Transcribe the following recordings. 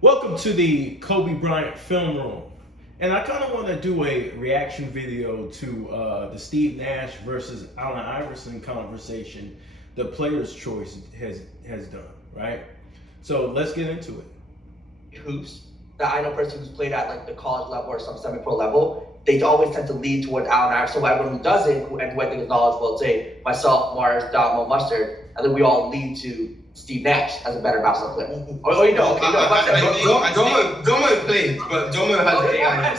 Welcome to the Kobe Bryant film room. And I kind of want to do a reaction video to the Steve Nash versus Allen Iverson conversation the Player's Choice has done, right? So let's get into it. Hoops that I know person who's played at like the college level or some semi-pro level, they always tend to lean towards Allen Iverson. So everyone who doesn't, and who I think is knowledgeable, say myself, Mars, Damo, Mustard, I think we all lean to Steve Nash as a better basketball player. Oh, you know, okay, no, Domo plays, but Domo has the AI.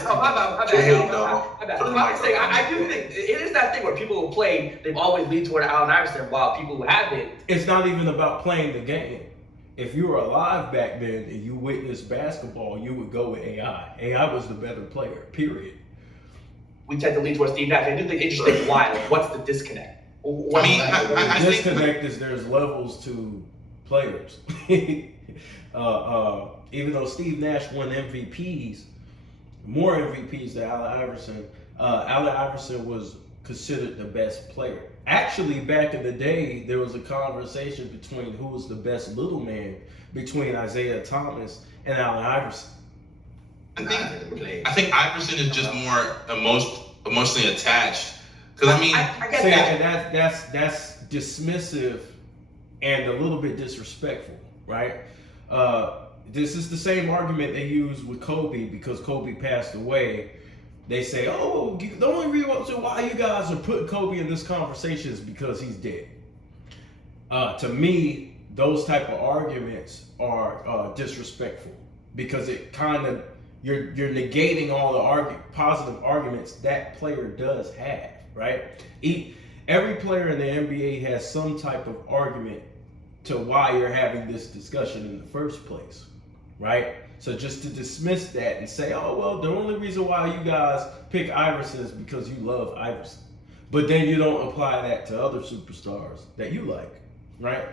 I do think it is that thing where people who play, they've always leaned toward Allen Iverson, while people who haven't. It's not even about playing the game. If you were alive back then and you witnessed basketball, you would go with AI. AI was the better player, period. We tend to lean towards Steve Nash. I do think interesting why. Like, what's the disconnect? The disconnect is there's levels to players. Even though Steve Nash won MVPs, more MVPs than Allen Iverson, Allen Iverson was considered the best player. Actually, back in the day, there was a conversation between who was the best little man between Isaiah Thomas and Allen Iverson. I think Iverson is just more emotionally attached. Because I get that. And that's dismissive and a little bit disrespectful, right? This is the same argument they use with Kobe because Kobe passed away. They say, oh, the only reason why you guys are putting Kobe in this conversation is because he's dead. To me, those type of arguments are disrespectful because it kind of you're negating all the positive arguments that player does have, right? Every player in the NBA has some type of argument to why you're having this discussion in the first place, right? So just to dismiss that and say, oh, well, the only reason why you guys pick Iverson is because you love Iverson. But then you don't apply that to other superstars that you like, right?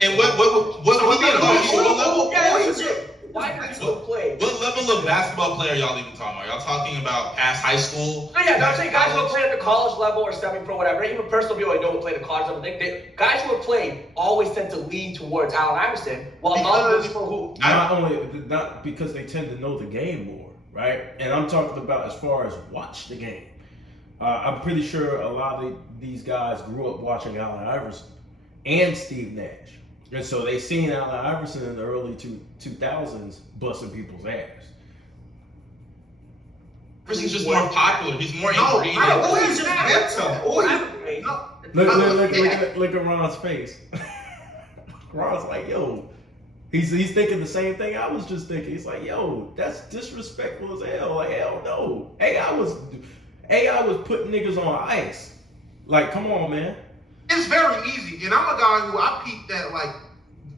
And what level of basketball player y'all even talking about? Y'all talking about past high school? No, yeah, I'm saying guys who have played at the college level or semi-pro, whatever. Even personal people I know who played at the college level. Guys who have played always tend to lean towards Allen Iverson, while other people who not because they tend to know the game more, right? And I'm talking about as far as watch the game. I'm pretty sure a lot of these guys grew up watching Allen Iverson and Steve Nash. And so they seen Allen Iverson in the early 2000s busting people's ass. Iverson's just more popular. He's more ingrained. He's just better. Look at Ron's face. Ron's like, yo, he's thinking the same thing I was just thinking. He's like, yo, that's disrespectful as hell. Like, hell no. AI was putting niggas on ice. Like, come on, man. It's very easy, and I'm a guy who I peaked at like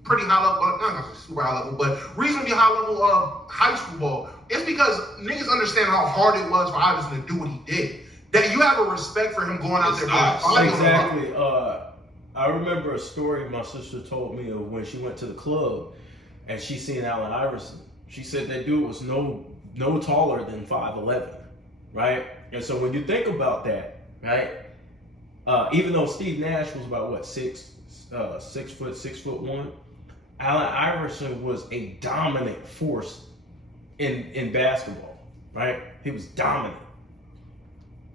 pretty high level, not super high level, but reasonably high level of high school ball. It's because niggas understand how hard it was for Iverson to do what he did. That you have a respect for him going out there. Exactly. I remember a story my sister told me of when she went to the club and she seen Allen Iverson. She said that dude was no taller than 5'11", right? And so when you think about that, right? Even though Steve Nash was about what 6'1", Allen Iverson was a dominant force in basketball, right? He was dominant.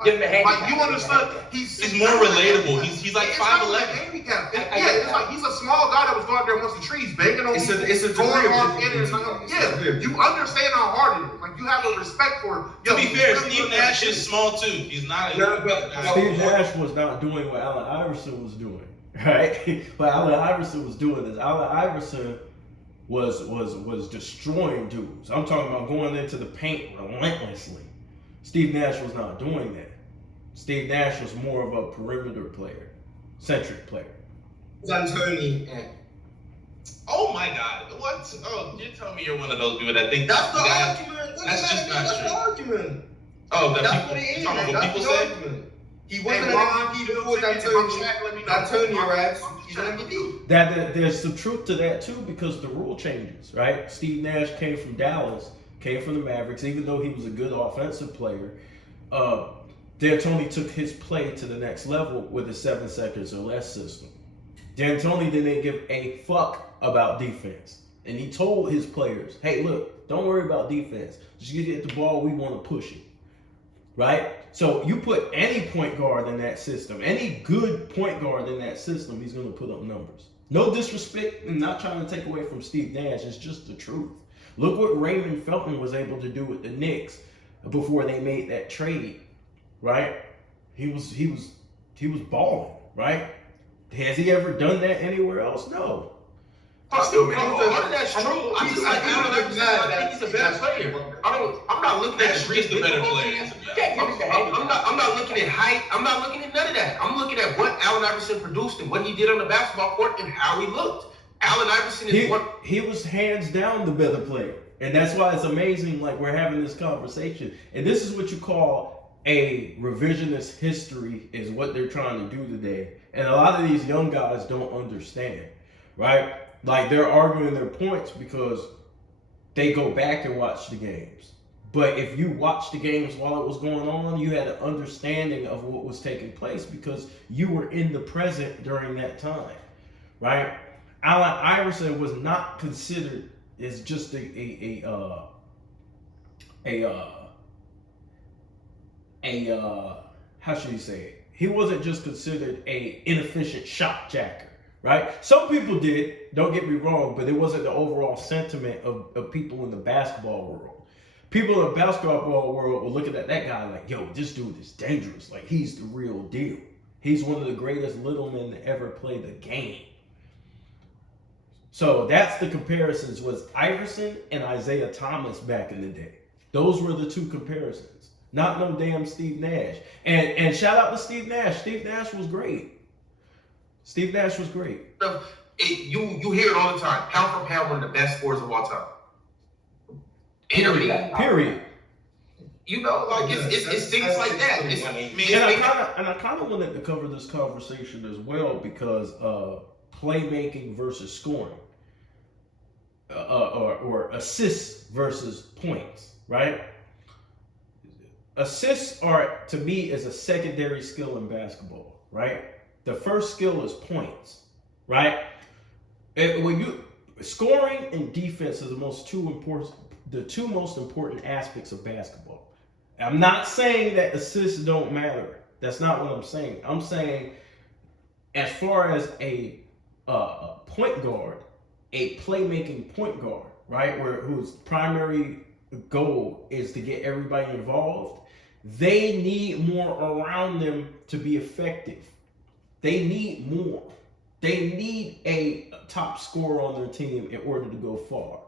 Like you understood, he's more relatable. He's like 5'11". Handicap. It's like he's a small guy that was going out there amongst the trees, banging on. It's a going on in and yeah. You understand how hard it is. Like you have a respect for. To be fair, Steve Nash is small too. He's not. Steve Nash was not doing what Allen Iverson was doing, right? But Allen Iverson was doing this. Allen Iverson was destroying dudes. I'm talking about going into the paint relentlessly. Steve Nash was not doing that. Steve Nash was more of a perimeter player, centric player. D'Antoni. Oh my God! What? Oh, you tell me you're one of those people that think that's the argument. That's just not true. That's the argument. Oh, that's what it is. That's the argument. He wasn't an MVP before D'Antoni arrives. He's an MVP. There's some truth to that too because the rule changes, right? Steve Nash came from Dallas, came from the Mavericks, even though he was a good offensive player. D'Antoni took his play to the next level with a 7 seconds or less system. D'Antoni didn't give a fuck about defense. And he told his players, hey, look, don't worry about defense. Just get the ball, we want to push it. Right? So you put any point guard in that system, any good point guard in that system, he's going to put up numbers. No disrespect, and not trying to take away from Steve Nash. It's just the truth. Look what Raymond Felton was able to do with the Knicks before they made that trade. Right? He was balling. Right? Has he ever done that anywhere else? No. Still, man, all of that's true. I just like Allen Iverson. I think he's a better player. I'm not looking at Nash is just a better player. I'm not looking at height. I'm not looking at none of that. I'm looking at what Allen Iverson produced and what he did on the basketball court and how he looked. Allen Iverson is he was hands down the better player. And that's why it's amazing, like, we're having this conversation. And this is what you call a revisionist history, is what they're trying to do today. And a lot of these young guys don't understand, right? Like, they're arguing their points because they go back and watch the games. But if you watched the games while it was going on, you had an understanding of what was taking place because you were in the present during that time, right? Allen Iverson was not considered as just how should you say it? He wasn't just considered a inefficient shot jacker. Right? Some people did, don't get me wrong, but it wasn't the overall sentiment of people in the basketball world. People in the basketball world were looking at that guy like, yo, this dude is dangerous. Like, he's the real deal. He's one of the greatest little men to ever play the game. So that's the comparisons, was Iverson and Isaiah Thomas back in the day. Those were the two comparisons. Not no damn Steve Nash. And shout out to Steve Nash. Steve Nash was great. Steve Nash was great. You hear it all the time. Pound for pound, one of the best scorers of all time. Period. You know, like it's things like that. And I kind of wanted to cover this conversation as well because playmaking versus scoring, or assists versus points, right? Assists are, to me, is a secondary skill in basketball, right? The first skill is points, right? And when you scoring and defense are the two most important aspects of basketball. I'm not saying that assists don't matter. That's not what I'm saying. I'm saying, as far as a point guard, a playmaking point guard, right, whose primary goal is to get everybody involved, they need more around them to be effective. They need more. They need a top scorer on their team in order to go far,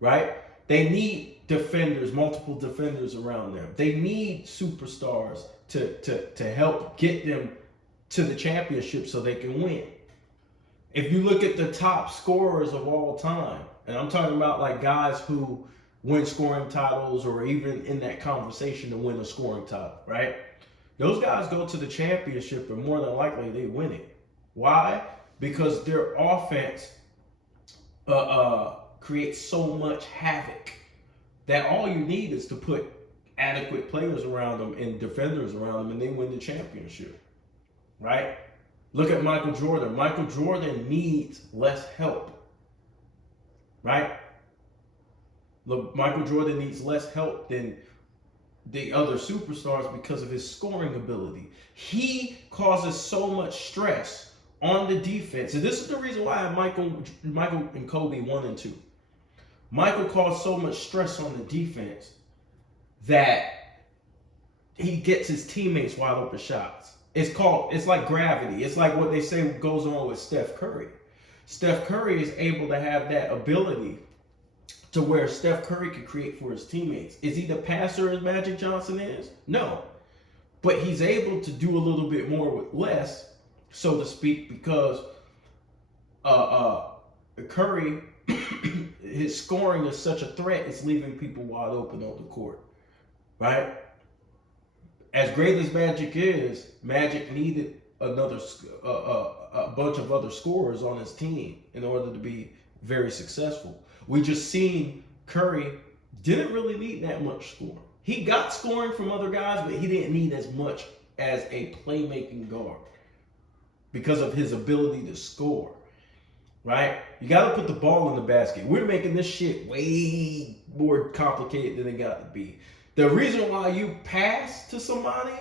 right? They need defenders, multiple defenders around them. They need superstars to help get them to the championship so they can win. If you look at the top scorers of all time, and I'm talking about like guys who win scoring titles or even in that conversation to win a scoring title, right? Those guys go to the championship and more than likely they win it. Why? Because their offense creates so much havoc that all you need is to put adequate players around them and defenders around them and they win the championship, right? Look at Michael Jordan. Michael Jordan needs less help, right? Look, Michael Jordan needs less help than the other superstars because of his scoring ability. He causes so much stress on the defense. And this is the reason why Michael and Kobe 1 and 2. Michael caused so much stress on the defense that he gets his teammates wide open shots. It's like gravity. It's like what they say goes on with Steph Curry. Steph Curry is able to have that ability to where Steph Curry can create for his teammates. Is he the passer as Magic Johnson is? No. But he's able to do a little bit more with less, so to speak, because Curry, his scoring is such a threat, it's leaving people wide open on the court, right? As great as Magic is, Magic needed a bunch of other scorers on his team in order to be very successful. We just seen Curry didn't really need that much scoring. He got scoring from other guys, but he didn't need as much as a playmaking guard because of his ability to score. right? You got to put the ball in the basket. We're making this shit way more complicated than it got to be. The reason why you pass to somebody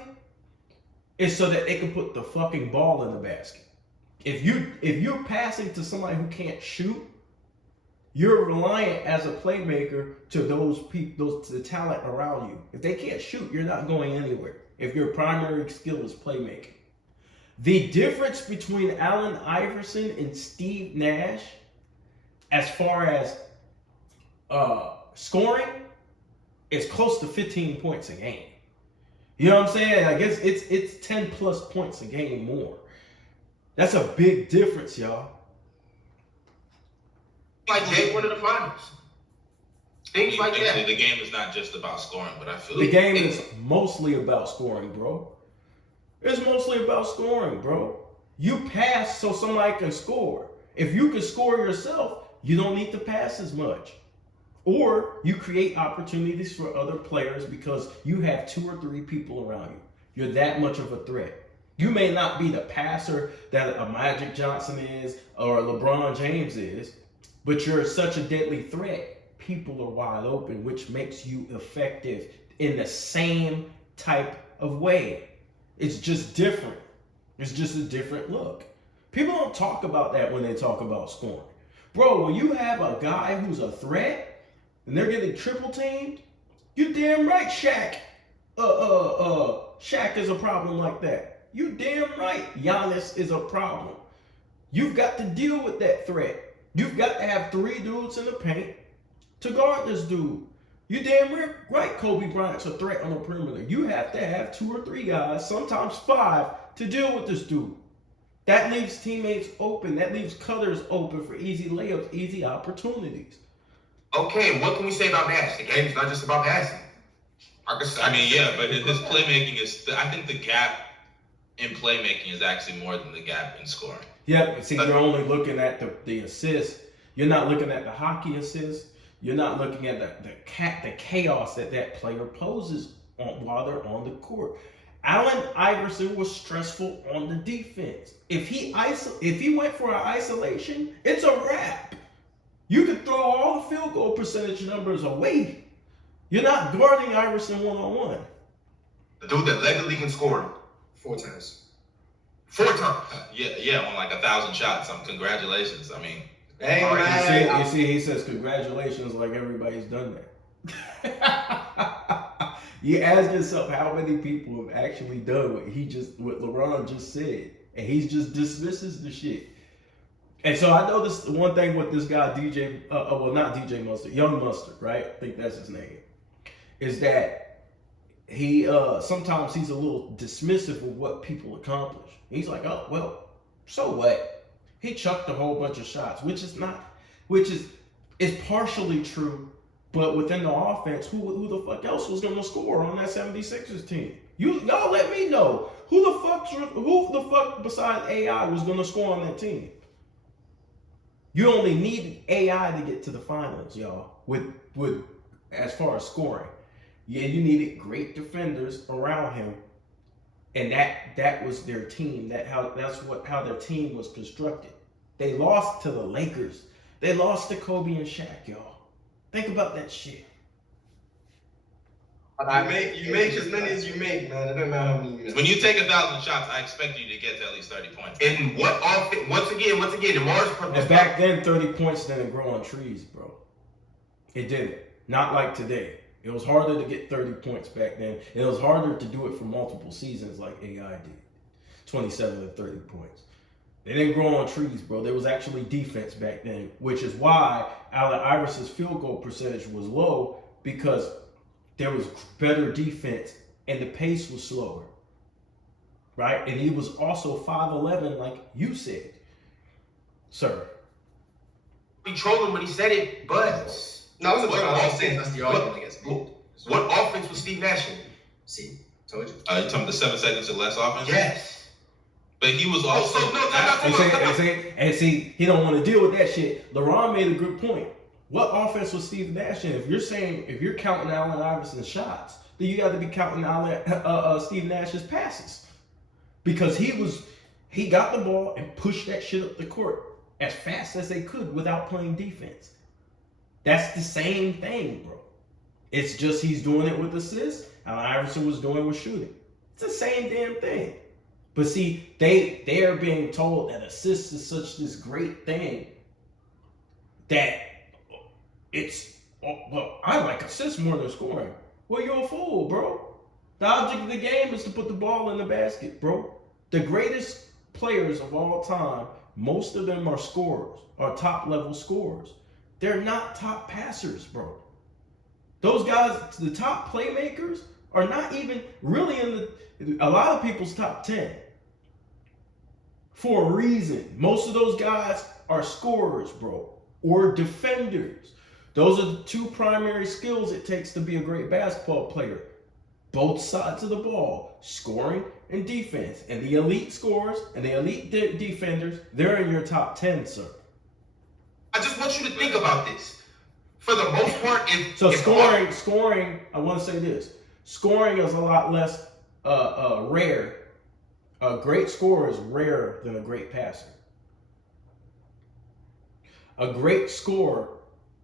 is so that they can put the fucking ball in the basket. If you're passing to somebody who can't shoot, you're reliant as a playmaker to those people, to the talent around you. If they can't shoot, you're not going anywhere. If your primary skill is playmaking. The difference between Allen Iverson and Steve Nash, as far as scoring, is close to 15 points a game. You know what I'm saying? I guess it's 10 plus points a game more. That's a big difference, y'all. Like day one of the finals. Things like that. The game is not just about scoring, but I feel the game is mostly about scoring, bro. It's mostly about scoring, bro. You pass so somebody can score. If you can score yourself, you don't need to pass as much. Or you create opportunities for other players because you have 2 or 3 people around you. You're that much of a threat. You may not be the passer that a Magic Johnson is or a LeBron James is, but you're such a deadly threat. People are wide open, which makes you effective in the same type of way. It's just different. It's just a different look. People don't talk about that when they talk about scoring. Bro, when you have a guy who's a threat and they're getting triple teamed, you damn right Shaq is a problem like that. You damn right Giannis is a problem. You've got to deal with that threat. You've got to have 3 dudes in the paint to guard this dude. You damn right Kobe Bryant's a threat on the perimeter. You have to have 2 or 3 guys, sometimes 5, to deal with this dude. That leaves teammates open. That leaves cutters open for easy layups, easy opportunities. Okay, what can we say about Nash? The game's not just about passing. I mean, yeah, but his playmaking is. I think the gap in playmaking is actually more than the gap in scoring. Yeah, see, you're only looking at the assist. You're not looking at the hockey assist. You're not looking at the chaos that player poses while they're on the court. Allen Iverson was stressful on the defense. If he went for an isolation, it's a wrap. You could throw all the field goal percentage numbers away. You're not guarding Iverson one-on-one. The dude that led the league in scoring 4 times. 4 times. Yeah, on like 1,000 shots. Congratulations. I mean, Hey, You see, he says congratulations like everybody's done that. You ask yourself how many people have actually done what LeBron just said, and he just dismisses the shit. And so I know this one thing with this guy not DJ Mustard, Young Mustard, right? I think that's his name. Is that he sometimes he's a little dismissive of what people accomplish. He's like, oh well, so what? He chucked a whole bunch of shots, which is partially true, but within the offense, who the fuck else was gonna score on that 76ers team? Y'all let me know who the fuck besides AI was gonna score on that team. You only needed AI to get to the finals, y'all. With as far as scoring, yeah, you needed great defenders around him. And that was their team. That's how their team was constructed. They lost to the Lakers. They lost to Kobe and Shaq, y'all. Think about that shit. You make as many as you make, man. It doesn't matter how many you make. when you take 1,000 shots, I expect you to get to at least 30 points. And what offense? Once again, Demar's purpose. And back then, 30 points didn't grow on trees, bro. It didn't. Not like today. It was harder to get 30 points back then. It was harder to do it for multiple seasons like AI did. 27 to 30 points. They didn't grow on trees, bro. There was actually defense back then, which is why Allen Iverson's field goal percentage was low, because there was better defense and the pace was slower. Right? And he was also 5'11", like you said, sir. He trolling when he said it, but No, I wasn't What trying to offense? say that's the argument against me. what offense was Steve Nash in? See, told you. You talking about the 7 seconds or less offense? Yes. But he was also. And see, he don't want to deal with that shit. LeBron made a good point. What offense was Steve Nash in? If you're counting Allen Iverson's shots, then you got to be counting Steve Nash's passes, because he got the ball and pushed that shit up the court. as fast as they could without playing defense. That's the same thing, bro. It's just he's doing it with assists, and Iverson was doing it with shooting. It's the same damn thing. But see, they are being told that assists is such this great thing that it's, well, I like assists more than scoring. Well, you're a fool, bro. The object of the game is to put the ball in the basket, bro. The greatest players of all time, most of them are scorers, are top level scorers. They're not top passers, bro. Those guys, the top playmakers, are not even really in a lot of people's top 10. For a reason. Most of those guys are scorers, bro, or defenders. Those are the two primary skills it takes to be a great basketball player. Both sides of the ball, scoring and defense. And the elite scorers and the elite defenders, they're in your top 10, sir. I just want you to think about this. For the most part, Scoring, I want to say this. Scoring is a lot less rare. A great scorer is rarer than a great passer. A great scorer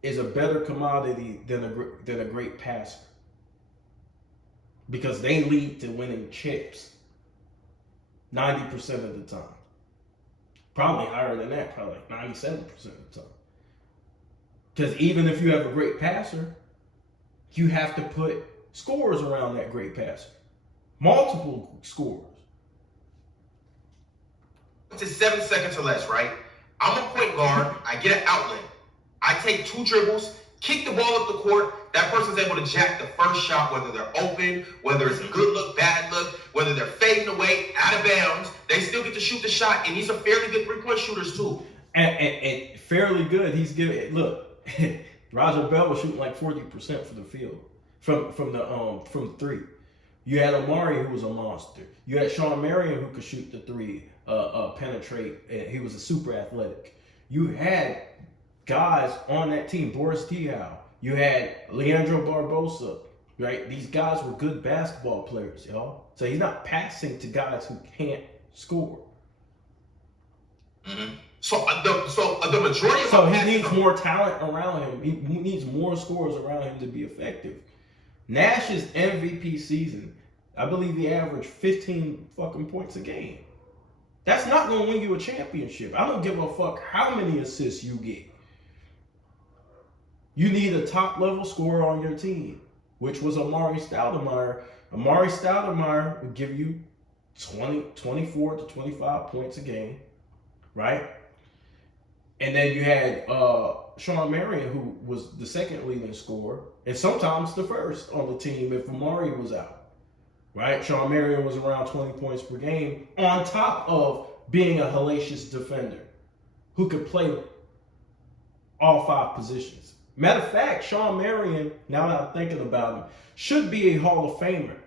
is a better commodity than a great passer. Because they lead to winning chips 90% of the time. Probably higher than that, probably like 97% of the time. Because even if you have a great passer, you have to put scorers around that great passer. Multiple scorers. to 7 seconds or less, right? I'm a point guard. I get an outlet. I take 2 dribbles, kick the ball up the court. That person's able to jack the first shot, whether they're open, whether it's a good look, bad look, whether they're fading away, out of bounds. They still get to shoot the shot, and these are fairly good 3-point shooters too. And fairly good. He's giving. Look, Roger Bell was shooting like 40% from the field, from 3. You had Amari, who was a monster. You had Sean Marion, who could shoot the 3, penetrate. And he was a super athletic. You had guys on that team, Boris Diaw. You had Leandro Barbosa, right? These guys were good basketball players, y'all. So he's not passing to guys who can't score. Mm-hmm. So the majority of so he needs more talent around him. He needs more scorers around him to be effective. Nash's MVP season, I believe he averaged 15 fucking points a game. That's not going to win you a championship. I don't give a fuck how many assists you get. You need a top-level scorer on your team, which was Amari Stoudemire. Amari Stoudemire would give you 24 to 25 points a game, right? And then you had Sean Marion, who was the second leading scorer, and sometimes the first on the team if Amari was out, right? Sean Marion was around 20 points per game on top of being a hellacious defender who could play all 5 positions. Matter of fact, Sean Marion, now that I'm thinking about him, should be a Hall of Famer.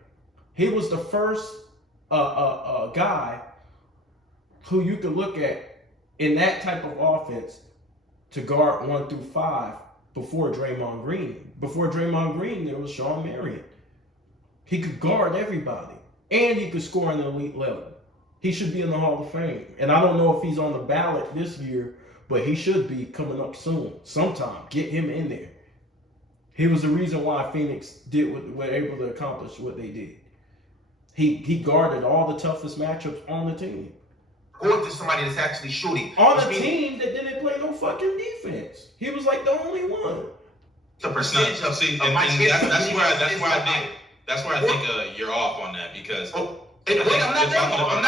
He was the first guy who you could look at in that type of offense to guard 1 through 5 before Draymond Green. Before Draymond Green, there was Sean Marion. He could guard everybody, and he could score on the elite level. He should be in the Hall of Fame. And I don't know if he's on the ballot this year, but he should be coming up soon. Sometime, get him in there. He was the reason why Phoenix were able to accomplish what they did. He guarded all the toughest matchups on the team. Going to somebody that's actually shooting. On a team that didn't play no fucking defense. He was like the only one. The percentage of that's where I think you're off on that because. I'm not done. On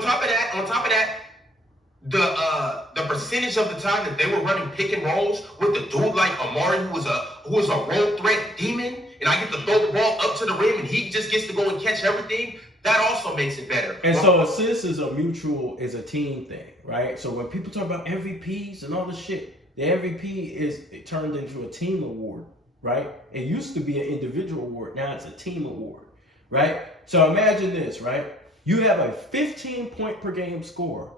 top of that, the percentage of the time that they were running pick and rolls with the dude like Amari, who was a roll threat demon, and I get to throw the ball up to the rim and he just gets to go and catch everything. That also makes it better. And so assists is a team thing, right? So when people talk about MVPs and all this shit, the MVP is turned into a team award, right? It used to be an individual award. Now it's a team award, right? So imagine this, right? You have a 15-point per game scorer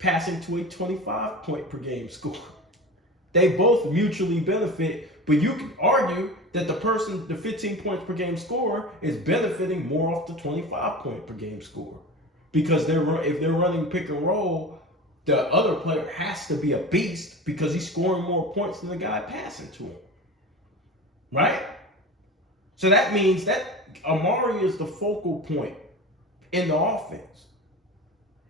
passing to a 25-point per game score. They both mutually benefit, but you can argue that the 15 points per game scorer is benefiting more off the 25-point per game score. Because if they're running pick and roll, the other player has to be a beast because he's scoring more points than the guy passing to him. Right? So that means that Amari is the focal point in the offense.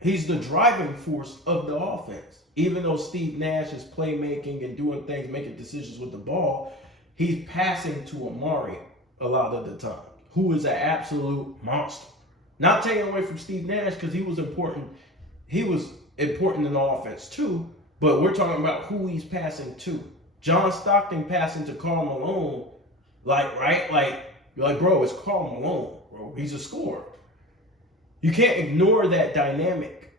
He's the driving force of the offense. Even though Steve Nash is playmaking and doing things, making decisions with the ball, he's passing to Amari a lot of the time, who is an absolute monster. Not taking away from Steve Nash because he was important. He was important in the offense too, but we're talking about who he's passing to. John Stockton passing to Karl Malone, you're like, bro, it's Karl Malone, bro. He's a scorer. You can't ignore that dynamic.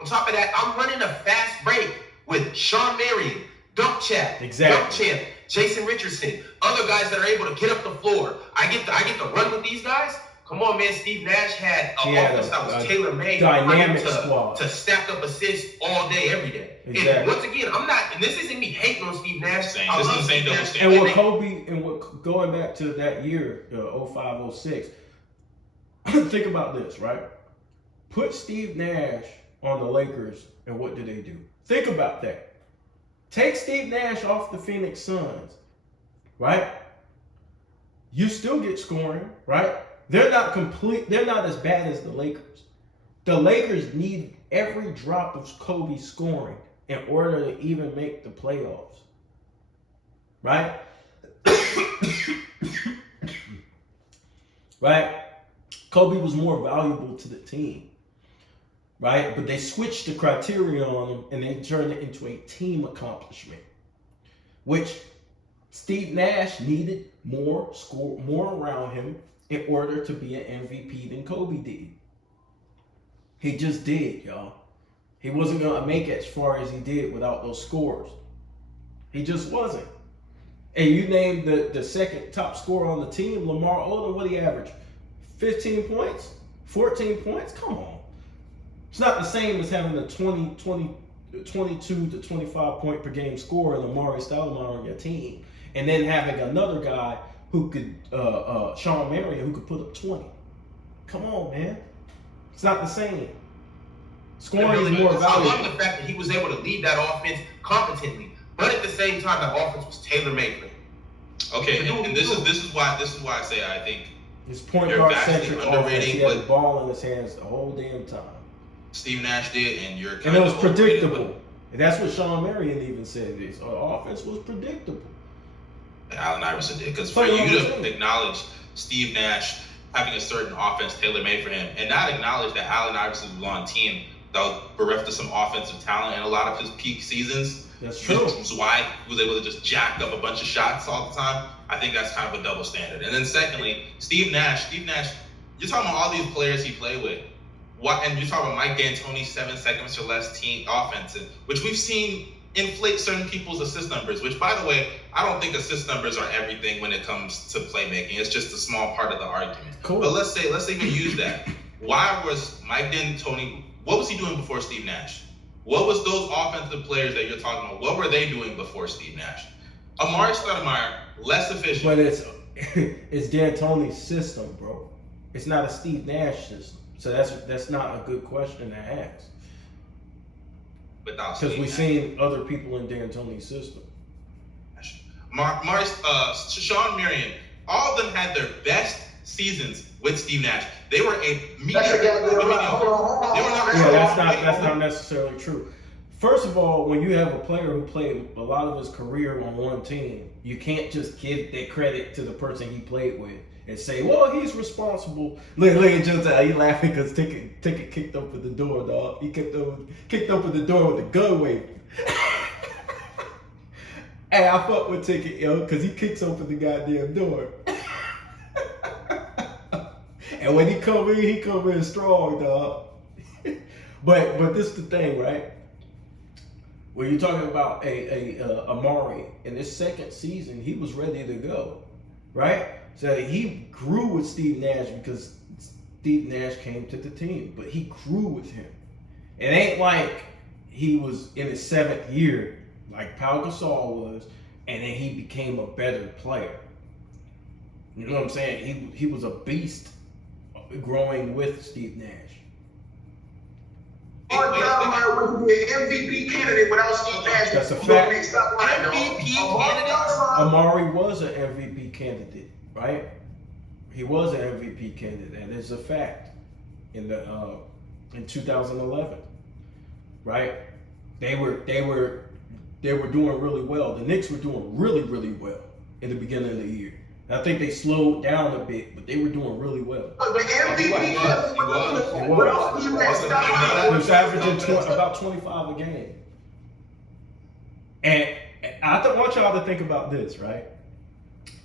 On top of that, I'm running a fast break with Sean Marion, Dunk Champ, Exactly. Dunk Champ, Jason Richardson, other guys that are able to get up the floor. I get to run with these guys. Come on, man. Steve Nash had an offense that was tailor-made dynamic squad to stack up assists all day, every day. Exactly. And once again, I'm not, and this isn't me hating on Steve Nash. This is the same double And standard. what Kobe, going back to that year, 05, 06, think about this, right? Put Steve Nash on the Lakers, and what do they do? Think about that. Take Steve Nash off the Phoenix Suns, right? You still get scoring, right? They're not as bad as the Lakers. The Lakers need every drop of Kobe scoring in order to even make the playoffs. Right? Right? Kobe was more valuable to the team. Right? But they switched the criteria on him and they turned it into a team accomplishment. Which Steve Nash needed more around him in order to be an MVP than Kobe did. He just did, y'all. He wasn't going to make it as far as he did without those scores. He just wasn't. And you named the second top scorer on the team, Lamar Odom, what he averaged? 15 points? 14 points? Come on. It's not the same as having a 22 to 25 point per game scorer and Amari Stoudemire on your team. And then having another guy who could, Sean Marion, who could put up 20. Come on, man. It's not the same. Scoring is more valuable. I love the fact that he was able to lead that offense competently, but at the same time, that offense was tailor-made for him. Okay, and this is why I say I think His point you're guard vastly centric offense. underrating He had the what ball in his hands the whole damn time. Steve Nash did, and you're And kind it of was overrated predictable. And that's what Sean Marion even said. His offense was predictable. Allen Iverson did, because for Play you on the to team. acknowledge Steve Nash having a certain offense tailor-made for him, and not acknowledge that Allen Iverson was on a team that was bereft of some offensive talent in a lot of his peak seasons. That's true. Which is why he was able to just jack up a bunch of shots all the time. I think that's kind of a double standard. And then secondly, Steve Nash, you're talking about all these players he played with. And you're talking about Mike D'Antoni's 7 seconds or less team offense, which we've seen inflate certain people's assist numbers, which, by the way, I don't think assist numbers are everything when it comes to playmaking. It's just a small part of the argument. Cool. But let's even use that. Why was Mike D'Antoni, what was he doing before Steve Nash? What was those offensive players that you're talking about? What were they doing before Steve Nash? Amari Stoudemire, less efficient. But it's D'Antoni's system, bro. It's not a Steve Nash system. So that's not a good question to ask. Without Because Steve we've Nash. seen other people in D'Antoni's system. Sean Marion, all of them had their best seasons with Steve Nash. They were a mediocre. Yeah, that's not necessarily true. First of all, when you have a player who played a lot of his career on one team, you can't just give that credit to the person he played with and say, well, he's responsible. Look at Joseph, he laughing because Ticket kicked open the door, dog. He kicked open the door with the gun waving. Hey, I fuck with Ticket, yo, because he kicks open the goddamn door. And when he come in strong, dog. But this is the thing, right? When you're talking about Amari in his second season, he was ready to go, right? So he grew with Steve Nash because Steve Nash came to the team, but he grew with him. It ain't like he was in his 7th year like Pau Gasol was, and then he became a better player. You know what I'm saying? He was a beast growing with Steve Nash. Stoudemire was to be an MVP candidate without Steve Nash. That's a fact. MVP candidates? Amari was an MVP candidate, right? He was an MVP candidate, and it's a fact in 2011, right? They were doing really well. The Knicks were doing really, really well in the beginning of the year. And I think they slowed down a bit, but they were doing really well. But the MVP without Steve Nash. He was averaging about 25 a game. And I want y'all to think about this, right?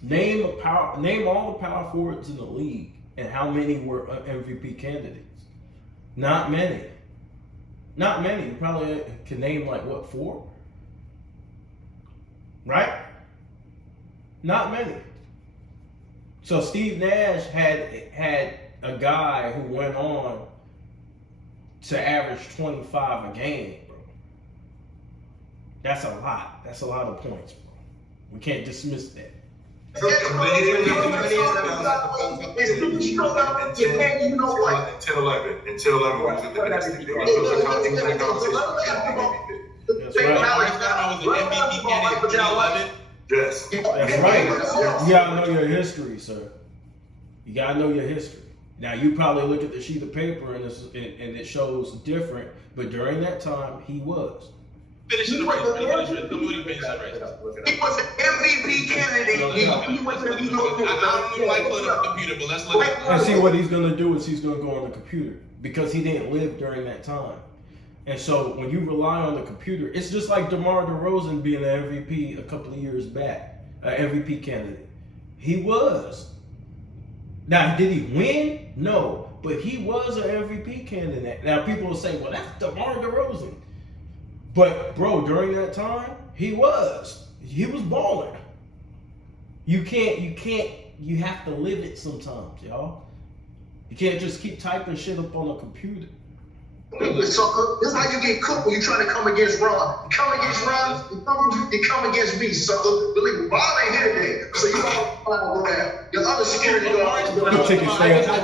Name all the power forwards in the league and how many were MVP candidates. Not many. Not many. You probably can name like what, 4? Right? Not many. So Steve Nash had a guy who went on to average 25 a game, bro. That's a lot. That's a lot of points, bro. We can't dismiss that. Until 11, when he was with the Knicks, they was in competition. That's right. I was an MVP candidate in 2011. Yes. That's right. You gotta know your history, sir. You gotta know your history. Now you probably look at the sheet of paper and it shows different, but during that time he was. Finishing the race. Tell me what he finished the race. He was an MVP candidate. He went to the I don't even like pulling up the computer, but let's look at And see what he's gonna do is he's gonna go on the computer because he didn't live during that time. And so when you rely on the computer, it's just like DeMar DeRozan being an MVP a couple of years back, an MVP candidate. He was. Now, did he win? No, but he was an MVP candidate. Now people will say, "Well, that's DeMar DeRozan," but bro, during that time, he was balling. You have to live it sometimes, y'all. You can't just keep typing shit up on a computer. Sucker, this is how you get cooked when you're trying to come against Ron. You come against Ron, you come against me, sucker. Believe me, Ron ain't here today, so you don't go there. Your other security guards. The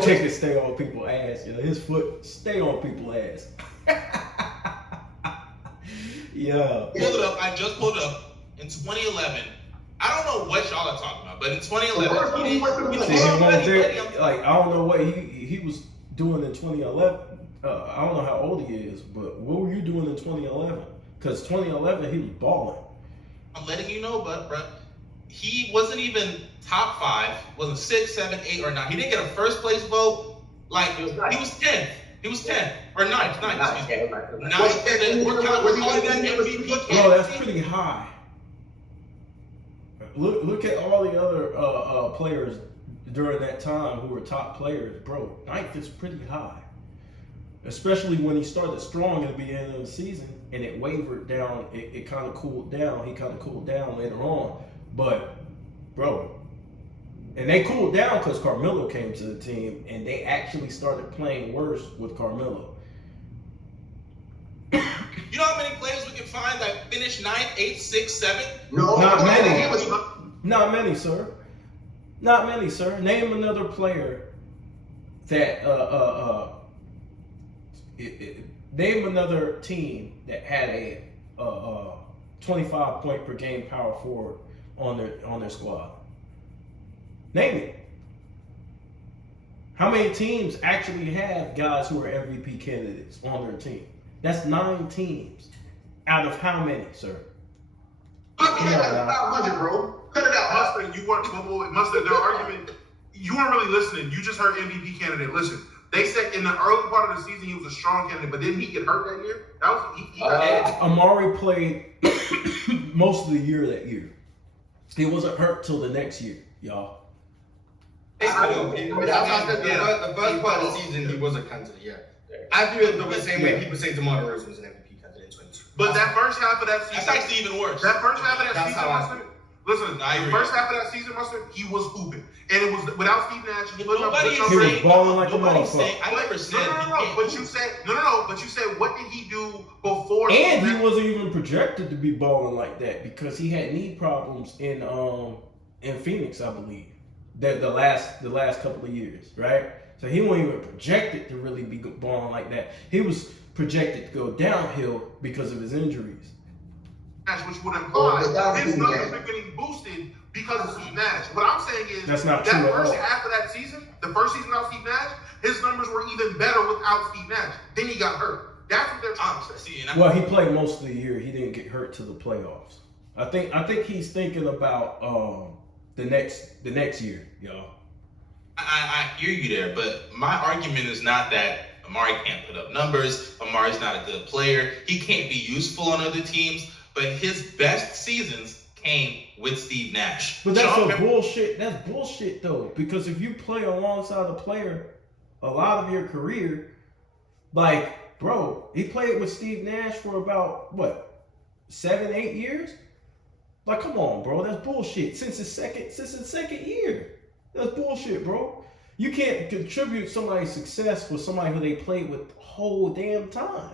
ticket stay on people's ass. You know, his foot stay on people's ass. Yeah. Pulled it up. I just pulled it up in 2011. I don't know what y'all are talking about, but in 2011, he didn't. Like I don't know what he was doing in 2011. I don't know how old he is, but what were you doing in 2011? Because 2011 he was balling. I'm letting you know, bro. He wasn't even top 5. Wasn't 6, 7, 8, or 9. He didn't get a first place vote. Like he was 10th. He was 10th or 9th. 9th. Excuse me. 9th. We're calling that MVP candidate. No, that's pretty high. Look at all the other players during that time who were top players, bro. 9th is pretty high. Especially when he started strong at the beginning of the season and it wavered down, it kind of cooled down. He kind of cooled down later on. But, bro, and they cooled down because Carmelo came to the team and they actually started playing worse with Carmelo. You know how many players we can find that finish 9th, 8th, 6th, 7th? No, Not many. Not many, sir. Not many, sir. Name another player that name another team that had a 25 point per game power forward on their squad. Name it. How many teams actually have guys who are MVP candidates on their team? That's 9 teams. Out of how many, sir? Cut it out, 500, bro. Cut it out. Mustard, you weren't Mustard. Their argument. You weren't really listening. You just heard MVP candidate. Listen. They said in the early part of the season he was a strong candidate, but didn't he get hurt that year? That was he got Amari played most of the year that year. He wasn't hurt till the next year, y'all. The first part of the season he was a candidate, yeah. I feel the same way people say DeMar DeRozan was an MVP candidate in 22. But that first half of that season, That's actually even worse. that first half of that That's season, how I Mustard, listen, I the agree. first half of that season, Mustard, he was hooping, and it was without Steve Nash. He put up Nobody is He was saying. balling like a Nobody's motherfucker. saying. I never said. No. But you said But you said what did he do before? And Steve he Nash? wasn't even projected to be balling like that because he had knee problems in Phoenix, I believe. That the last couple of years, right? So he wasn't even projected to really be balling like that. He was projected to go downhill because of his injuries. Nash, which would imply his numbers are getting boosted because of Steve Nash. What I'm saying is that's not that true at first all. half of that season, the first season without Steve Nash, his numbers were even better without Steve Nash. Then he got hurt. That's what they're trying to say. Well, he played most of the year. He didn't get hurt to the playoffs. I think he's thinking about the next year, y'all. I hear you there, but my argument is not that Amari can't put up numbers. Amari's not a good player. He can't be useful on other teams. But his best seasons came with Steve Nash. But that's bullshit. That's bullshit though, because if you play alongside a player a lot of your career, like, bro, he played with Steve Nash for about what, 7-8 years? Like, come on, bro, that's bullshit. Since his second year, that's bullshit, bro. You can't contribute somebody's success with somebody who they played with the whole damn time.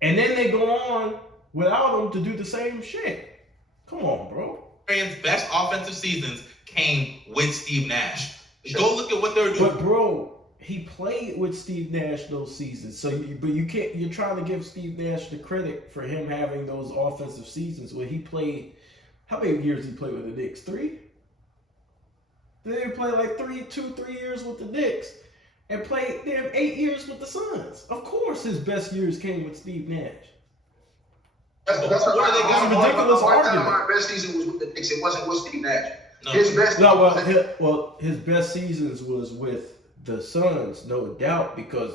And then they go on without him to do the same shit. Come on, bro. Bryant's best offensive seasons came with Steve Nash. Go look at what they're doing. But bro, he played with Steve Nash those seasons. So, you can't. You're trying to give Steve Nash the credit for him having those offensive seasons where he played. How many years he played with the Knicks? 3. Then he played like 3 years with the Knicks. And played damn 8 years with the Suns. Of course, his best years came with Steve Nash. That's a ridiculous argument. My best season was with the Knicks. It wasn't with Steve Nash. No. His best. His best seasons was with the Suns, no doubt. Because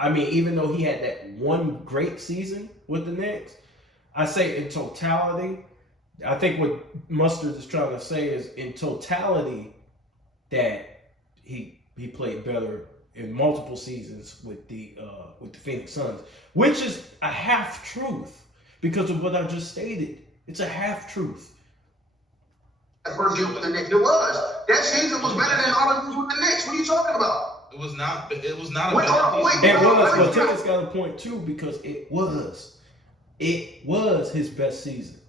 I mean, even though he had that one great season with the Knicks, I say in totality, I think what Mustard is trying to say is in totality that he played better in multiple seasons with the Phoenix Suns, which is a half truth because of what I just stated. It's a half truth. That first year with the Knicks, it was. That season was better than all of those with the Knicks. What are you talking about? It was not. It was not a Wait, bad season. It was, but Ticket's got a point too because it was his best season,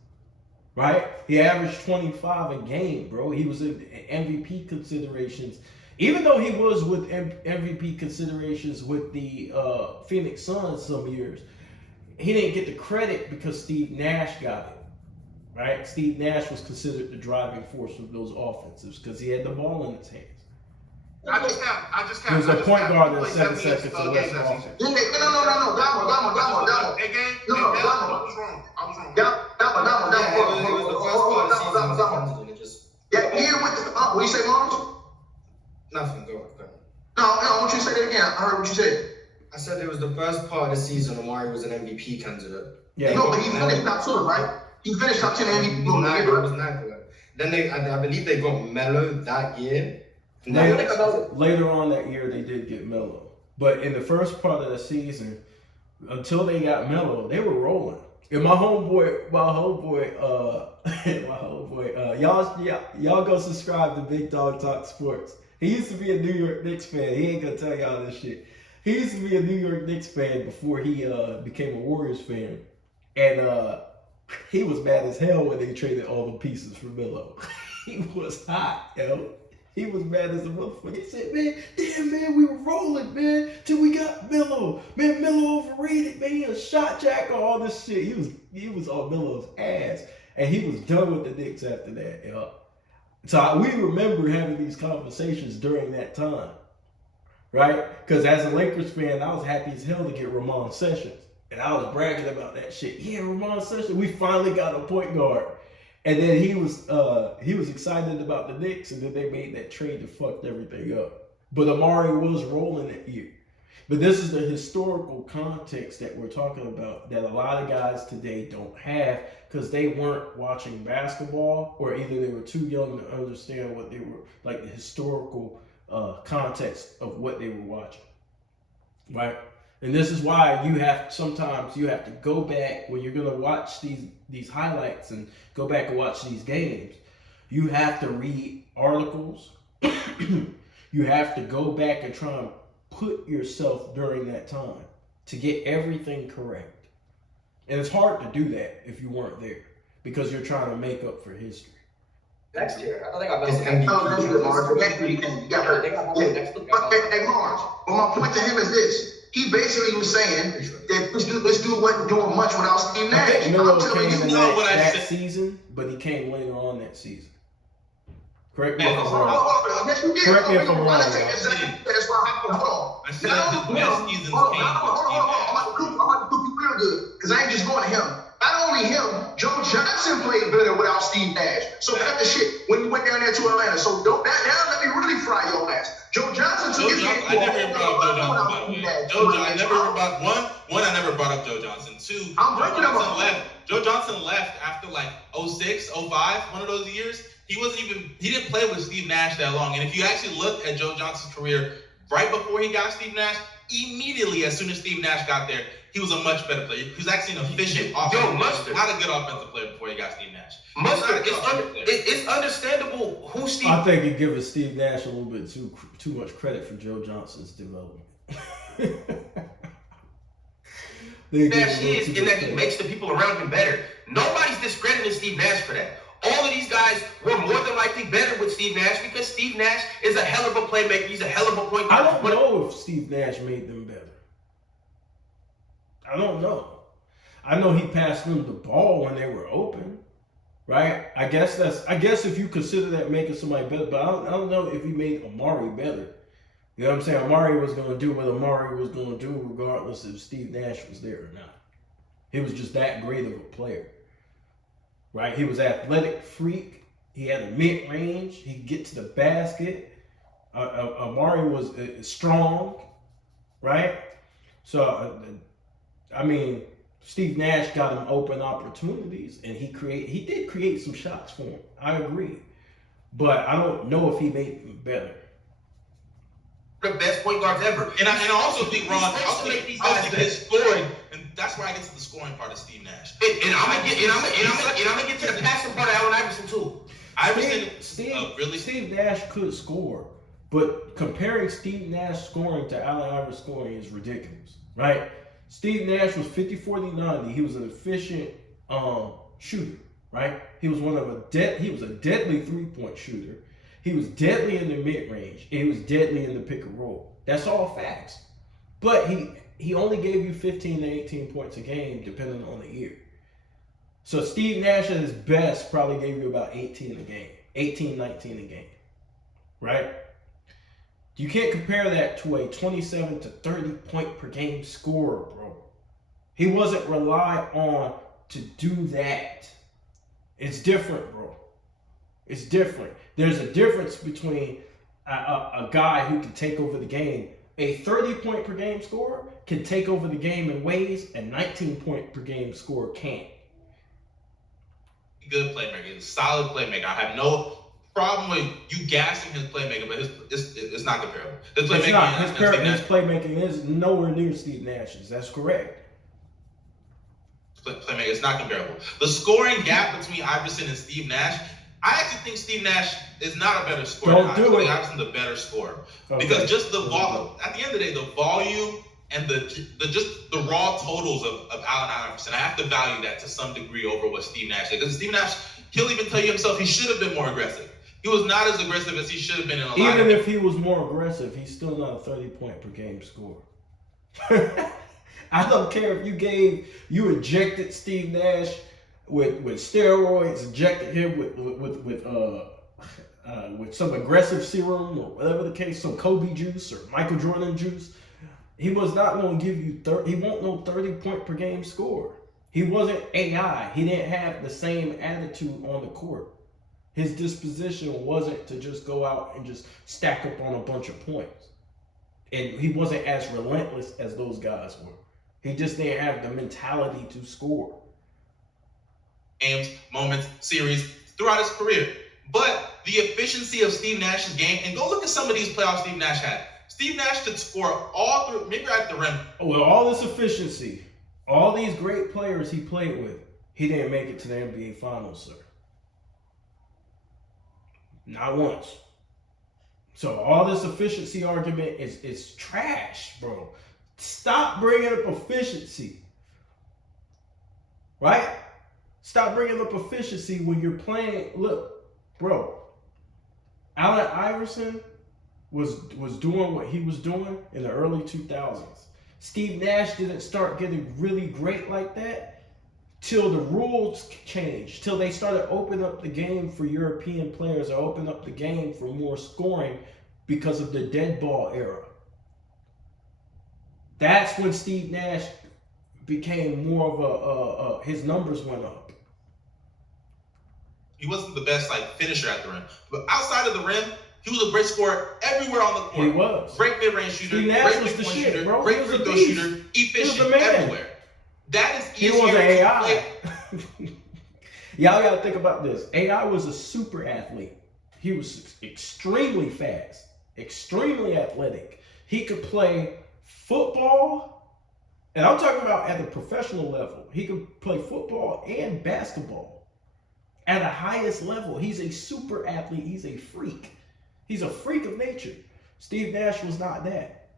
right? He averaged 25 a game, bro. He was in MVP considerations. Even though he was with MVP considerations with the Phoenix Suns some years, he didn't get the credit because Steve Nash got it, right? Steve Nash was considered the driving force of those offensives because he had the ball in his hands. I just have. He was a point guard in 7 seconds or less offense. No. Gamma. That game, No, I was wrong. Gamma. It was the first part of the season was a candidate. It just Yeah, here with the. What you say, Mons? nothing. Go. No, I want you to say that again. I heard what you said. I said it was the first part of the season Amari was an MVP candidate. Yeah, No, but he finished top 2, right? He finished top 10 MVP. It was neither. Then I believe they got Melo that year. Later on that year, they did get Melo. But in the first part of the season, until they got Melo, they were rolling. And my homeboy, y'all go subscribe to Big Dog Talk Sports. He used to be a New York Knicks fan. He ain't gonna tell y'all this shit. He used to be a New York Knicks fan before he became a Warriors fan. And he was mad as hell when they traded all the pieces for Melo. He was hot, yo. He was mad as a motherfucker. He said, man, we were rolling, man, till we got Melo. Man, Melo overrated, man. He a shot jacker, all this shit. He was on Melo's ass. And he was done with the Knicks after that, yo. So we remember having these conversations during that time, right? Because as a Lakers fan, I was happy as hell to get Ramon Sessions. And I was bragging about that shit. Yeah, Ramon Sessions, we finally got a point guard. And then he was excited about the Knicks, and then they made that trade that fucked everything up. But Amari was rolling that year. But this is the historical context that we're talking about that a lot of guys today don't have because they weren't watching basketball, or either they were too young to understand what they were, like the historical context of what they were watching, right? And this is why sometimes you have to go back when you're gonna watch these highlights and go back and watch these games. You have to read articles. You have to go back and try and put yourself during that time to get everything correct. And it's hard to do that if you weren't there because you're trying to make up for history. Next year. I thought they got It's Melo. Oh, that's good, Mars. Next week, you got hurt. They got Melo Yeah. next week. But hey, Mars. But my point to him is this: he basically was saying that this dude wasn't doing much without Steve I Nash. think Melo I'm telling came in you, know what I that said. season, but he came later on that season. Correct me Yeah, if I'm hold wrong. on. Yes, you did. Correct me if I'm Hold on. wrong, That's why. Hold on. I said his best seasons Hold on. came with Steve I'm Nash. about to cook you real good because I ain't just going to him. Not only him, Joe Johnson played better without Steve Nash. So cut the shit when he went down there to Atlanta. So don't that now let me really fry your ass. Joe Johnson took his game. I never even brought up Joe Johnson, by the way. I never even brought one. I never brought up Joe Johnson. Two, I'm breaking him up. Joe Johnson left after like 06, 05, one of those years. He didn't play with Steve Nash that long. And if you actually look at Joe Johnson's career right before he got Steve Nash, immediately as soon as Steve Nash got there, he was a much better player. He was actually an efficient offensive player, not a good offensive player before he got Steve Nash. Mustard, it's understandable who Steve. I think you're giving Steve Nash a little bit too much credit for Joe Johnson's development. Nash is in that he makes the people around him better. Nobody's discrediting Steve Nash for that. All of these guys were more than likely better with Steve Nash because Steve Nash is a hell of a playmaker. He's a hell of a point guard. I don't know if Steve Nash made them better. I don't know. I know he passed them the ball when they were open, right? I guess if you consider that making somebody better, but I don't know if he made Amari better. You know what I'm saying? Amari was going to do what Amari was going to do regardless if Steve Nash was there or not. He was just that great of a player, right? He was athletic freak. He had a mid-range. He could get to the basket. Amari was strong, right? So, I mean, Steve Nash got him open opportunities, and he did create some shots for him. I agree. But I don't know if he made them better. The best point guards ever. And I also think, Ron, I think his scoring, and that's where I get to the scoring part of Steve Nash. And I'm gonna get to the passing part of Allen Iverson too. Steve Nash could score, but comparing Steve Nash scoring to Allen Iverson scoring is ridiculous, right? Steve Nash was 50, 40, 90. He was an efficient shooter, right? He was he was a deadly three-point shooter. He was deadly in the mid-range. And he was deadly in the pick and roll. That's all facts. But he only gave you 15 to 18 points a game, depending on the year. So Steve Nash at his best probably gave you about 18 a game. 18, 19 a game. Right? You can't compare that to a 27 to 30 point per game scorer, bro. He wasn't relied on to do that. It's different, bro. It's different. There's a difference between a guy who can take over the game. A 30 point per game scorer can take over the game in ways a 19 point per game scorer can't. Good playmaker. He's a solid playmaker. I have no problem with you gassing his playmaker, but it's not comparable. His playmaking is nowhere near Steve Nash's. That's correct. Playmaker, it's not comparable. The scoring gap between Iverson and Steve Nash, I actually think Steve Nash is not a better scorer. I think Iverson's a better scorer. Okay. Because just the volume, at the end of the day, the volume and the raw totals of Allen Iverson, I have to value that to some degree over what Steve Nash did. Because Steve Nash, he'll even tell you himself he should have been more aggressive. He was not as aggressive as he should have been in a lot of Even if he was more aggressive, he's still not a 30 point per game scorer. I don't care if you injected Steve Nash with steroids, injected him with some aggressive serum or whatever the case, some Kobe juice or Michael Jordan juice. He was not going to give you he won't no 30 point per game score. He wasn't AI. He didn't have the same attitude on the court. His disposition wasn't to just go out and just stack up on a bunch of points. And he wasn't as relentless as those guys were. He just didn't have the mentality to score. Games, moments, series throughout his career. But the efficiency of Steve Nash's game, and go look at some of these playoffs Steve Nash had. Steve Nash could score all through, maybe at the rim. With all this efficiency, all these great players he played with, he didn't make it to the NBA Finals, sir. Not once. So all this efficiency argument is trash, bro. Stop bringing up efficiency. Right? Stop bringing up efficiency when you're playing. Look, bro. Allen Iverson was doing what he was doing in the early 2000s. Steve Nash didn't start getting really great like that till the rules changed, till they started opening up the game for European players or open up the game for more scoring because of the dead ball era. That's when Steve Nash became more of his numbers went up. He wasn't the best finisher at the rim, but outside of the rim, he was a great scorer everywhere on the court. He was. Great mid-range shooter, Steve Nash great was the three-point shit, shooter, bro. great He was free a throw beast. shooter, He was efficient the man. everywhere. That is He easier was an to AI. play. Y'all gotta think about this. AI was a super athlete. He was extremely fast, extremely athletic. He could play football, and I'm talking about at the professional level. He could play football and basketball at the highest level. He's a super athlete. He's a freak. He's a freak of nature. Steve Nash was not that.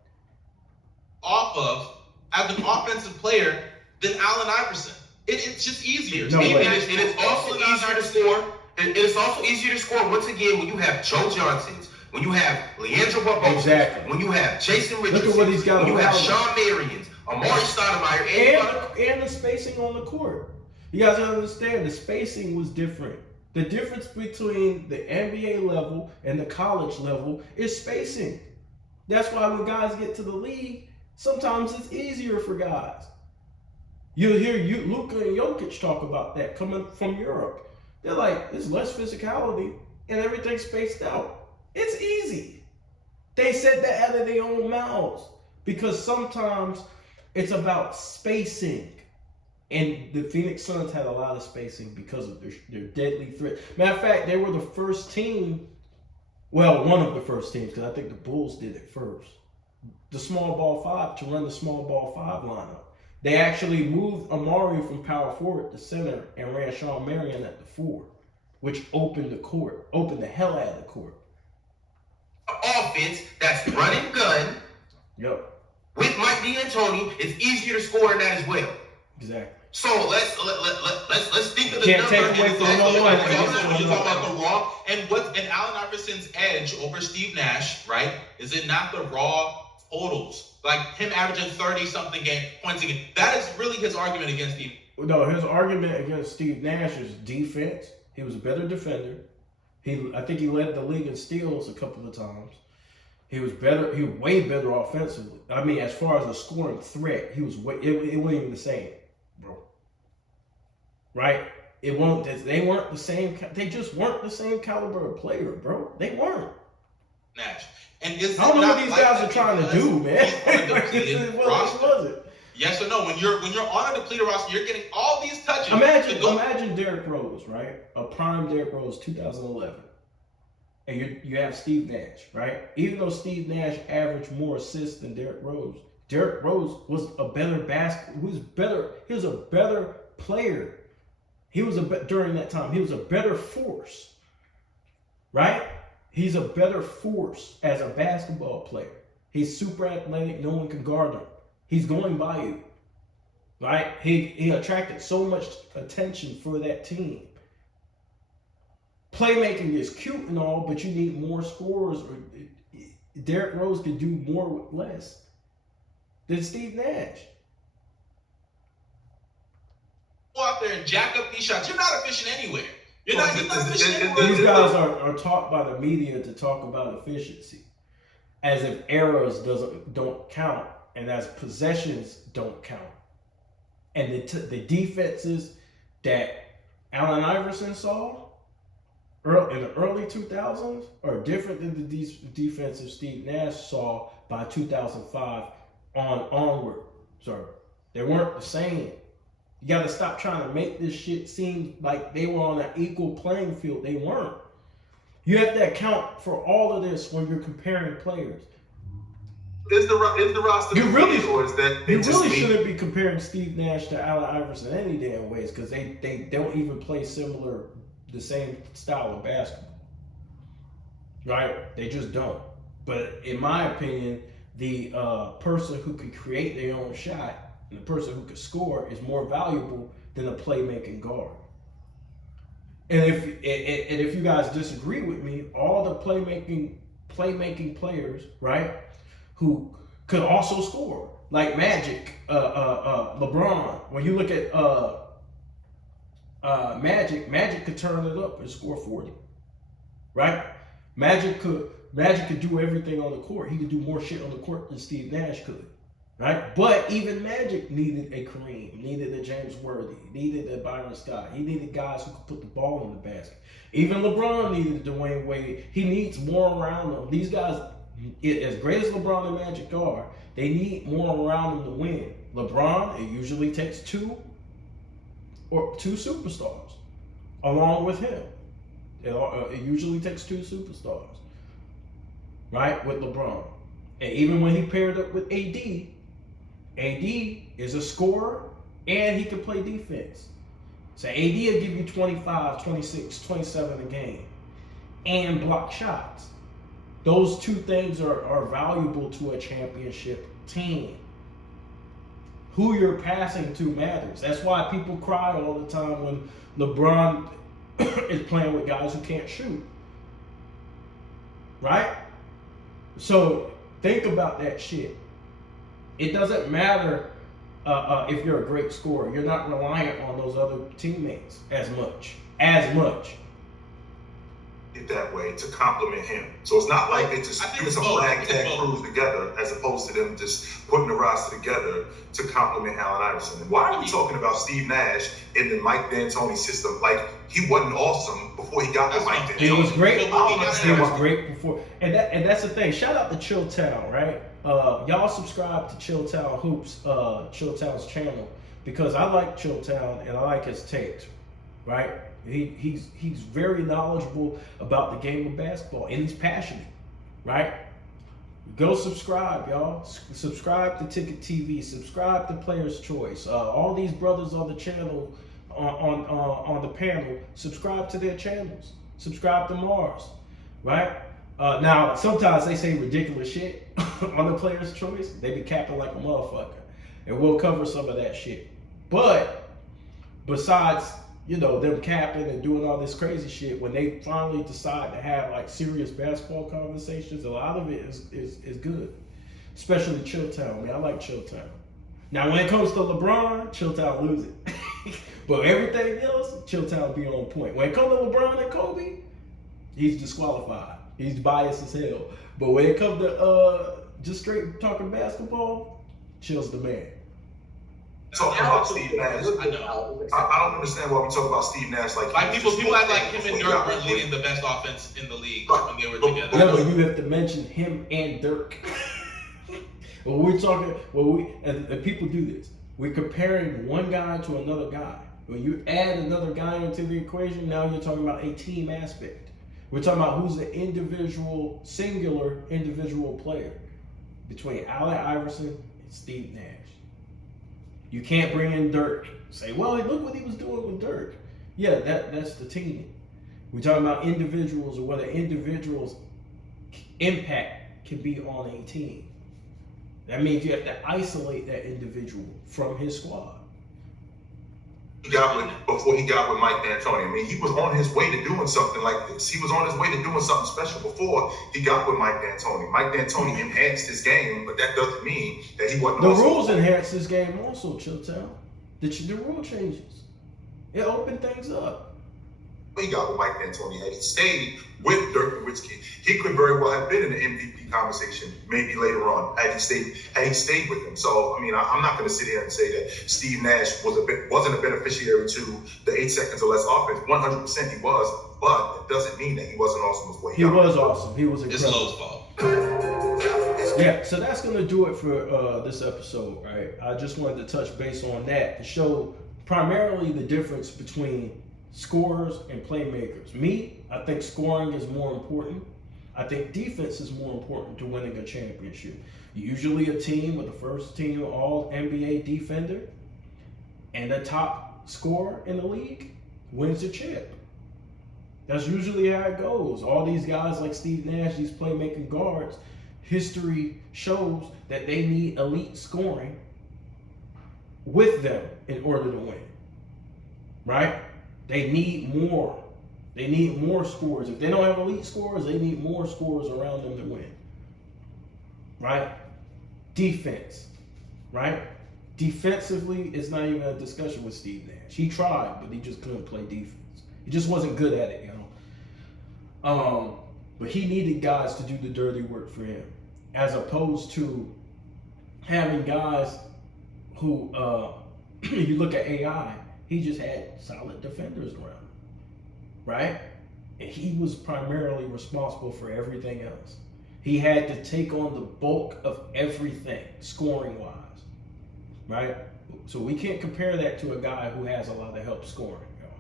Off of, as an offensive player, than Allen Iverson. It's just easier. No Steve way. Nash And it's also easier to score. And it's also easier to score once again when you have Joe Johnsons, when you have Leandro Barbosa, Exactly. when you have Jason Look Richardson, at what he's got when you have around him. Sean Marions, Amari Stoudemire, And the spacing on the court. You guys gotta understand the spacing was different. The difference between the NBA level and the college level is spacing. That's why when guys get to the league, sometimes it's easier for guys. You'll hear Luka and Jokic talk about that coming from Europe. They're like, there's less physicality and everything's spaced out. It's easy. They said that out of their own mouths because sometimes it's about spacing. And the Phoenix Suns had a lot of spacing because of their deadly threat. Matter of fact, they were the first team, well, one of the first teams, because I think the Bulls did it first, the small ball five, to run the small ball five lineup. They actually moved Amari from power forward to center and ran Sean Marion at the four, which opened the hell out of the court. offense that's run and gun Yep, with Mike D'Antoni, it's easier to score in that as well. exactly. So let's think of the Can't number. take away and from it's also- no one. it's You also- talk about the raw and Allen Iverson's edge over Steve Nash, right? Is it not the raw totals? Like him averaging 30-something points a game. That is really his argument against Steve. No, his argument against Steve Nash is defense. He was a better defender. I think he led the league in steals a couple of times. He was better. He was way better offensively. I mean, as far as a scoring threat, he was way. It wasn't even the same, bro. Right? They weren't the same. They just weren't the same caliber of player, bro. They weren't. Nash. And is I don't know not what these like guys that are trying to because do, man. he's on a depleted What roster? was it? Yes or no? When you're on a depleted roster, you're getting all these touches. to go- Imagine Derrick Rose, right? A prime Derrick Rose, 2011, and you have Steve Nash, right? Even though Steve Nash averaged more assists than Derrick Rose was a better He was a better player. During that time, he was a better force, right? He's a better force as a basketball player. He's super athletic. No one can guard him. He's going by you, right? He attracted so much attention for that team. Playmaking is cute and all, but you need more scorers. Derrick Rose could do more with less than Steve Nash. Go out there and jack up these shots. You're not efficient anywhere. You're not efficient anywhere. These guys are taught by the media to talk about efficiency, as if errors don't count, and as possessions don't count. And the defenses that Allen Iverson saw in the early 2000s are different than the defenses Steve Nash saw by 2005 onward. Sorry, they weren't the same. You got to stop trying to make this shit seem like they were on an equal playing field. They weren't. You have to account for all of this when you're comparing players. Is the roster You really shouldn't shouldn't be comparing Steve Nash to Allen Iverson any damn ways, because they don't even play the same style of basketball. Right? They just don't. But in my opinion, the person who could create their own shot and the person who could score is more valuable than a playmaking guard. And if you guys disagree with me, all the playmaking players, right, who could also score, like Magic, LeBron. When you look at Magic could turn it up and score 40, right? Magic could do everything on the court. He could do more shit on the court than Steve Nash could, right? But even Magic needed a Kareem, needed a James Worthy, needed a Byron Scott. He needed guys who could put the ball in the basket. Even LeBron needed Dwayne Wade. He needs more around them. These guys, as great as LeBron and Magic are, they need more around them to win. LeBron, it usually takes two superstars along with him. It usually takes two superstars, right, with LeBron. And even when he paired up with AD is a scorer and he can play defense. So AD will give you 25, 26, 27 a game and block shots. Those two things are valuable to a championship team. Who you're passing to matters. That's why people cry all the time when LeBron is playing with guys who can't shoot. Right? So think about that shit. It doesn't matter if you're a great scorer. You're not reliant on those other teammates as much. It that way to compliment him. So it's not like they just put some ragtag crews together as opposed to them just putting the roster together to compliment Allen Iverson. And why are we talking about Steve Nash in the Mike D'Antoni system like he wasn't awesome before he got with Mike D'Antoni? He was great. He was great before. And that's the thing. Shout out to Chilltown, right? Y'all subscribe to Chilltown Hoops, Chilltown's channel, because I like Chilltown and I like his takes, right? He's very knowledgeable about the game of basketball and he's passionate, right? Go subscribe, y'all. Subscribe to Ticket TV. Subscribe to Player's Choice. All these brothers on the channel, on the panel, subscribe to their channels. Subscribe to Mars, right? Now sometimes they say ridiculous shit on the Player's Choice. They be capping like a motherfucker, and we'll cover some of that shit. But besides, them capping and doing all this crazy shit, when they finally decide to have like serious basketball conversations, a lot of it is good. Especially Chilltown, man. I like Chilltown. Now when it comes to LeBron, Chilltown lose it. But everything else, Chilltown be on point. When it comes to LeBron and Kobe, he's disqualified. He's biased as hell. But when it comes to just straight talking basketball, Chill's the man. Talking about Steve Nash, I don't understand why we talk about Steve Nash like people act like him and Dirk were leading the best offense in the league when they were together. Yeah, but you have to mention him and Dirk. When we're talking, and people do this, we're comparing one guy to another guy. When you add another guy into the equation, now you're talking about a team aspect. We're talking about who's the singular individual player between Allen Iverson and Steve Nash. You can't bring in Dirk. Say, well, look what he was doing with Dirk. Yeah, that's the team. We're talking about individuals, or what an individual's impact can be on a team. That means you have to isolate that individual from his squad. Before he got with Mike D'Antoni. I mean, he was on his way to doing something like this. He was on his way to doing something special before he got with Mike D'Antoni. Mike D'Antoni enhanced his game, but that doesn't mean that he wasn't. The rules enhanced his game also, Chilltown. The rule changes. It opened things up. He got with Mike D'Antoni. Had he stayed with Dirk Nowitzki, he could very well have been in the MVP conversation maybe later on. Had he stayed with him. So I mean, I'm not going to sit here and say that Steve Nash wasn't a beneficiary to the 8 seconds or less offense. 100% he was, but it doesn't mean that he wasn't awesome before he was awesome. He was incredible. It's Lowe's fault. Yeah, so that's going to do it for this episode, right? I just wanted to touch base on that to show primarily the difference between scorers and playmakers. Me, I think scoring is more important. I think defense is more important to winning a championship. Usually a team with the first team all NBA defender and the top scorer in the league wins the chip. That's usually how it goes. All these guys like Steve Nash, these playmaking guards, history shows that they need elite scoring with them in order to win, right? They need more They need more scores. If they don't have elite scores, they need more scores around them to win. Right? Defense. Right? Defensively, it's not even a discussion with Steve Nash. He tried, but he just couldn't play defense. He just wasn't good at it, you know. But he needed guys to do the dirty work for him, as opposed to having guys who, you look at AI, he just had solid defenders around him, right? And he was primarily responsible for everything else. He had to take on the bulk of everything, scoring-wise, right? So we can't compare that to a guy who has a lot of help scoring. You know?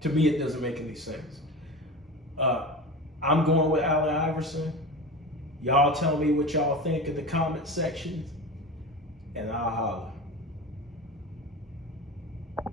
To me, it doesn't make any sense. I'm going with Allen Iverson. Y'all tell me what y'all think in the comment section, and I'll holler.